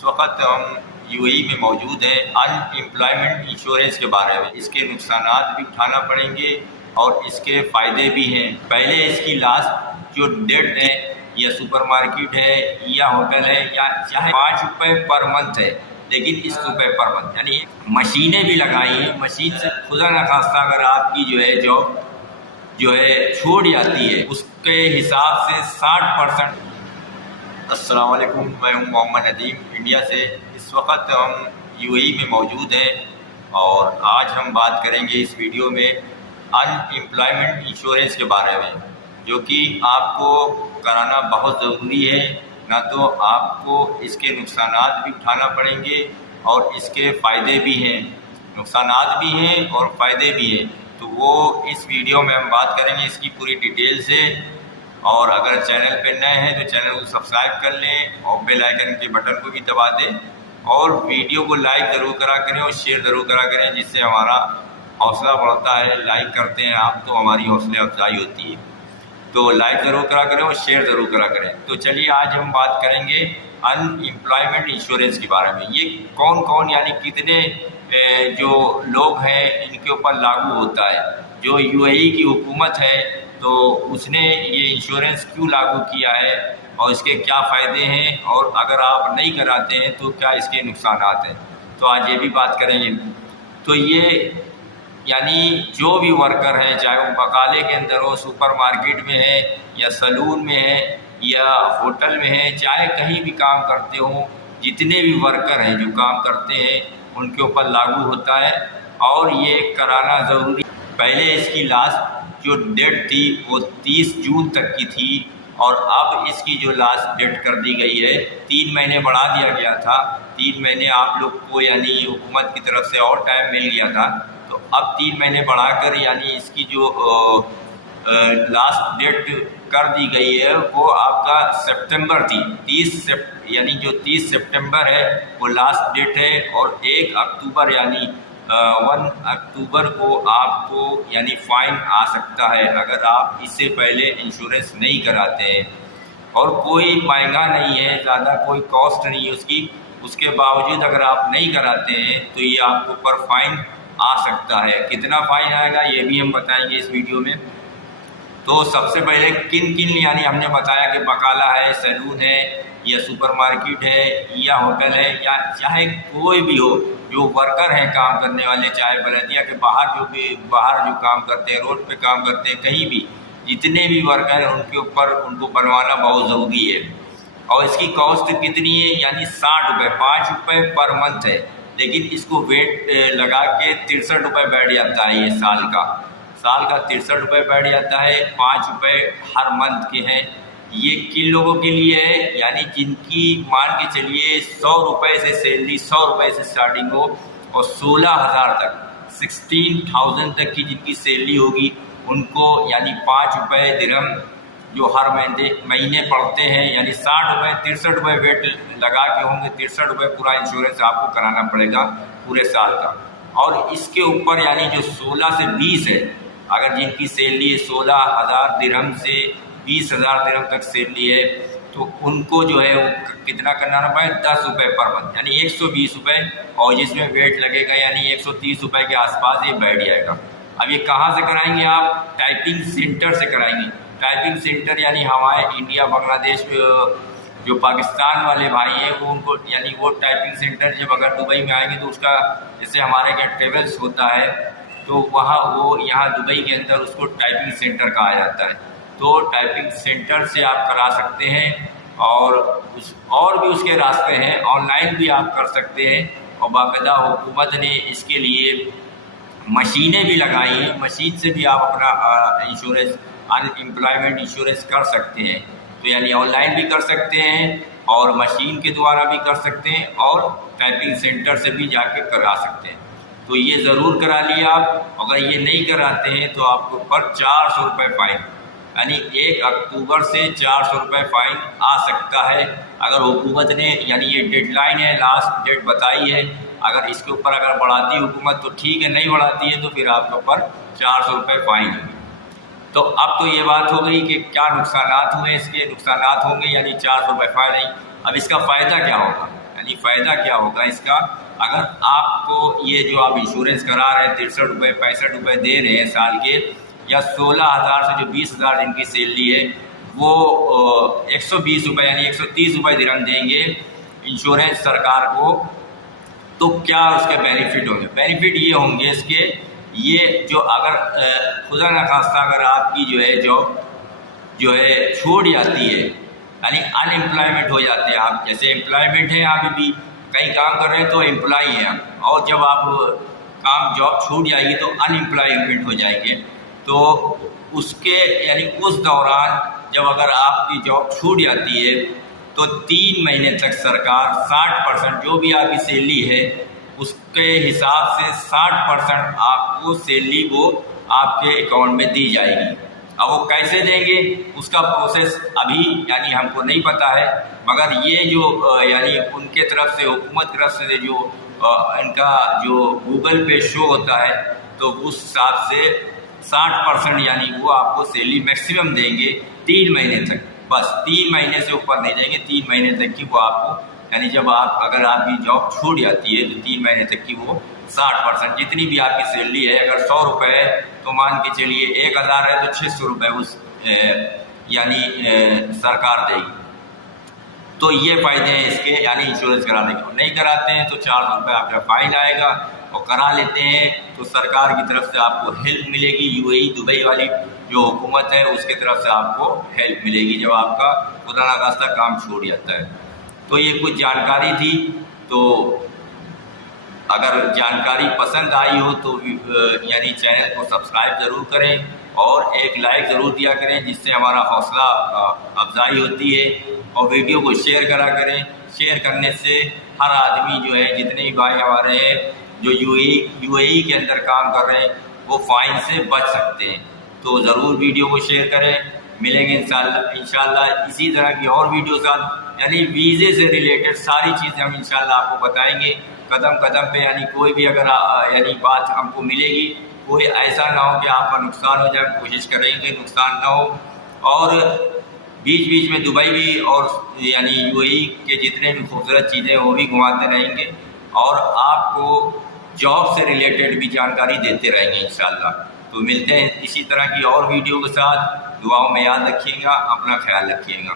इस वक्त हम यूएई में मौजूद हैं अनएम्प्लॉयमेंट इंश्योरेंस के बारे में। इसके नुकसानात भी उठाना पड़ेंगे और इसके फ़ायदे भी हैं। पहले इसकी लास्ट जो डेट है या सुपरमार्केट है या होटल है या चाहे 5 रुपये पर मंथ है, लेकिन इस रुपये पर मंथ यानी मशीनें भी लगाई हैं। मशीन से खुदा न खास्ता अगर आपकी जो है जॉब जो है छोड़ जाती है उसके हिसाब से 60%। अस्सलाम वालेकुम, मैं हूं मोहम्मद नदीम इंडिया से। इस वक्त हम यूएई में मौजूद हैं और आज हम बात करेंगे इस वीडियो में अनएम्प्लॉयमेंट इंश्योरेंस के बारे में, जो कि आपको कराना बहुत ज़रूरी है। ना तो आपको इसके नुकसानात भी उठाना पड़ेंगे और इसके फ़ायदे भी हैं। नुकसानात भी हैं और फ़ायदे भी हैं, तो वो इस वीडियो में हम बात करेंगे इसकी पूरी डिटेल से। और अगर चैनल पे नए हैं तो चैनल को सब्सक्राइब कर लें और बेल आइकन के बटन को भी दबा दें और वीडियो को लाइक ज़रूर करा करें और शेयर ज़रूर करा करें, जिससे हमारा हौसला बढ़ता है। लाइक करते हैं आप तो हमारी हौसला अफजाई होती है, तो लाइक ज़रूर करा करें और शेयर ज़रूर करा करें। तो चलिए आज हम बात करेंगे अनएम्प्लॉयमेंट इंश्योरेंस के बारे में। ये कौन कौन यानी कितने जो लोग हैं इनके ऊपर लागू होता है। जो यूएई की हुकूमत है तो उसने ये इंश्योरेंस क्यों लागू किया है और इसके क्या फ़ायदे हैं, और अगर आप नहीं कराते हैं तो क्या इसके नुकसानात हैं, तो आज ये भी बात करेंगे। तो ये यानी जो भी वर्कर हैं, चाहे वो बकाले के अंदर हो, सुपरमार्केट में है या सलून में है या होटल में है, चाहे कहीं भी काम करते हो, जितने भी वर्कर हैं जो काम करते हैं उनके ऊपर लागू होता है और ये कराना ज़रूरी। पहले इसकी लास्ट जो डेट थी वो 30 जून तक की थी और अब इसकी जो लास्ट डेट कर दी गई है, 3 महीने बढ़ा दिया गया था। 3 महीने आप लोग को यानी हुकूमत की तरफ से और टाइम मिल गया था, तो अब 3 महीने बढ़ाकर यानी इसकी जो लास्ट डेट कर दी गई है वो आपका सितंबर थी। यानी जो 30 सितंबर है वो लास्ट डेट है और 1 अक्टूबर यानी 1 अक्टूबर को आपको यानी फ़ाइन आ सकता है अगर आप इससे पहले इंश्योरेंस नहीं कराते हैं। और कोई महंगा नहीं है, ज़्यादा कोई कॉस्ट नहीं है उसकी। उसके बावजूद अगर आप नहीं कराते हैं तो ये आपके ऊपर फ़ाइन आ सकता है। कितना फ़ाइन आएगा ये भी हम बताएंगे इस वीडियो में। तो सबसे पहले किन किन यानी हमने बताया कि बकाला है, सैलून है या सुपरमार्केट है या होटल है या चाहे कोई भी हो, जो वर्कर हैं काम करने वाले, चाहे बलदिया के बाहर जो काम करते हैं, रोड पे काम करते हैं, कहीं भी जितने भी वर्कर हैं उनके ऊपर उनको बनवाना बहुत ज़रूरी है। और इसकी कॉस्ट कितनी है यानी 60 रुपये, 5 रुपये पर मंथ है, लेकिन इसको वेट लगा के 63 रुपये बैठ जाता है। ये साल का 63 रुपये बैठ जाता है। 5 रुपये हर मंथ के हैं। ये किन लोगों के लिए है यानी जिनकी मान के चलिए 100 रुपये से सैलरी, 100 रुपये से स्टार्टिंग हो और 16,000 तक, 16,000 तक की जिनकी सैलरी होगी उनको यानी 5 रुपये दिरहम जो हर महीने पड़ते हैं, यानी 60 रुपये, 63 रुपये वेट लगा के होंगे, 63 रुपये पूरा इंश्योरेंस आपको कराना पड़ेगा पूरे साल का। और इसके ऊपर यानी जो 16 से 20 है, अगर जिनकी सैलरी 16,000 दिरहम से 20,000 दिरहम तक सैलरी है तो उनको जो है वो कितना करना पड़ेगा, 10 रुपये पर मंथ यानी 120 रुपये, और जिसमें वेट लगेगा यानी 130 रुपये के आसपास ये बैठ जाएगा। अब ये कहाँ से कराएंगे आप? टाइपिंग सेंटर से कराएंगे। टाइपिंग सेंटर यानी हमारे इंडिया, बांग्लादेश जो पाकिस्तान वाले भाई हैं वो उनको यानी वो टाइपिंग सेंटर जब अगर दुबई में आएंगे तो उसका जैसे हमारे यहाँ ट्रेवल्स होता है तो वहाँ वो यहाँ दुबई के अंदर उसको टाइपिंग सेंटर कहा जाता है। तो टाइपिंग सेंटर से आप करा सकते हैं और भी उसके रास्ते हैं, ऑनलाइन भी आप कर सकते हैं। और बाकायदा हुकूमत ने इसके लिए मशीनें भी लगाई हैं, मशीन से भी आप अपना इंश्योरेंस, अनएम्प्लॉयमेंट इंश्योरेंस कर सकते हैं। तो यानी ऑनलाइन भी कर सकते हैं और मशीन के द्वारा भी कर सकते हैं और टाइपिंग सेंटर से भी जाके करा सकते हैं। तो ये ज़रूर करा लिया आप। अगर ये नहीं कराते हैं तो आपके ऊपर 400 रुपये फ़ाइन यानी 1 अक्टूबर से 400 रुपये फ़ाइन आ सकता है। अगर हुकूमत ने यानी ये डेडलाइन है, लास्ट डेट बताई है, अगर इसके ऊपर अगर बढ़ाती है हुकूमत तो ठीक है, नहीं बढ़ाती है तो फिर आपके ऊपर 400 रुपये फ़ाइन होगी। तो अब तो ये बात हो गई कि क्या नुकसानात हुए, इसके नुकसानात होंगे यानी 400 रुपये फ़ाइन नहीं। अब इसका फ़ायदा क्या होगा यानी फ़ायदा क्या होगा इसका, अगर आपको ये जो आप इंश्योरेंस करा रहे हैं 63 रुपये 65 रुपये दे रहे हैं साल के, या 16,000 से जो 20,000 जिनकी सैलरी है वो 120 रुपये यानी 130 रुपये दिरहम देंगे इंश्योरेंस सरकार को, तो क्या उसके बेनिफिट होंगे? बेनिफिट ये होंगे इसके, ये जो अगर खुदा न खास्ता अगर आपकी जो है जॉब जो है छूट जाती है, यानी अनएम्प्लॉयमेंट हो जाते हैं आप, जैसे एम्प्लॉयमेंट है आप भी कहीं काम कर रहे हैं तो एम्प्लॉय हैं, और जब आप काम जॉब छूट जाएगी तो अनएम्प्लॉयमेंट हो जाएंगे, तो उसके यानी उस दौरान जब अगर आपकी जॉब छूट जाती है तो 3 महीने तक सरकार 60% जो भी आपकी सैलरी है उसके हिसाब से 60% आपको सैलरी वो आपके अकाउंट में दी जाएगी। अब वो कैसे देंगे उसका प्रोसेस अभी यानी हमको नहीं पता है, मगर ये जो यानी उनके तरफ से हुकूमत तरफ से जो इनका जो गूगल पे शो होता है तो उस हिसाब से 60% यानी वो आपको सैलरी मैक्सिमम देंगे 3 महीने तक, बस 3 महीने से ऊपर नहीं देंगे, 3 महीने तक की वो आपको, यानी जब आप अगर आपकी जॉब छूट जाती है तो 3 महीने तक की वो 60% जितनी भी आपकी सैलरी है, अगर 100 रुपये है तो मान के चलिए 1000 है तो 600 रुपये उस यानी सरकार देगी। तो ये फ़ायदे हैं इसके, यानी इंश्योरेंस कराने के। नहीं कराते हैं तो 400 रुपये आपका फाइन आएगा, और करा लेते हैं तो सरकार की तरफ से आपको हेल्प मिलेगी, यूएई दुबई वाली जो हुकूमत है उसके तरफ से आपको हेल्प मिलेगी जब आपका खुदा न खास्ता काम छूट जाता है। तो ये कुछ जानकारी थी, तो अगर जानकारी पसंद आई हो तो यानी चैनल को सब्सक्राइब ज़रूर करें और एक लाइक ज़रूर दिया करें, जिससे हमारा हौसला अफजाई होती है, और वीडियो को शेयर करा करें। शेयर करने से हर आदमी जो है, जितने भी भाई हमारे हैं जो यूएई के अंदर काम कर रहे हैं वो फाइन से बच सकते हैं, तो ज़रूर वीडियो को शेयर करें। मिलेंगे इंशाल्लाह इसी तरह की और वीडियो साथ, यानी वीज़े से रिलेटेड सारी चीज़ें हम इंशाल्लाह आपको बताएंगे कदम कदम पे, यानी कोई भी अगर यानी बात हमको मिलेगी, कोई ऐसा ना हो कि आपका नुकसान हो जाए, कोशिश करेंगे नुकसान ना हो। और बीच बीच में दुबई भी और यानी यूएई के जितने भी खूबसूरत चीज़ें वो भी घुमाते रहेंगे, और आपको जॉब से रिलेटेड भी जानकारी देते रहेंगे इंशाल्लाह। तो मिलते हैं इसी तरह की और वीडियो के साथ। दुआओं में याद रखिएगा, अपना ख्याल रखिएगा।